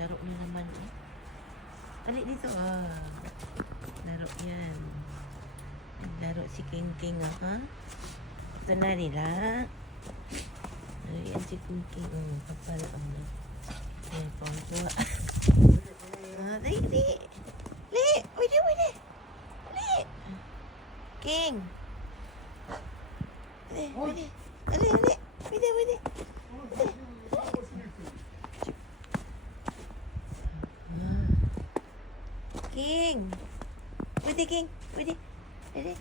Laro na naman eh. Alik dito ah. Laro yan. Naglaro si King King ah, ha? Ito na nila. Yan si King King. Kapal ang yan, pangkuha. Dali, dali. Li! Wait, wait. Li! King! Dali, dali. Dali, dali. Wait. King! Pwede, King! Pwede! Pwede!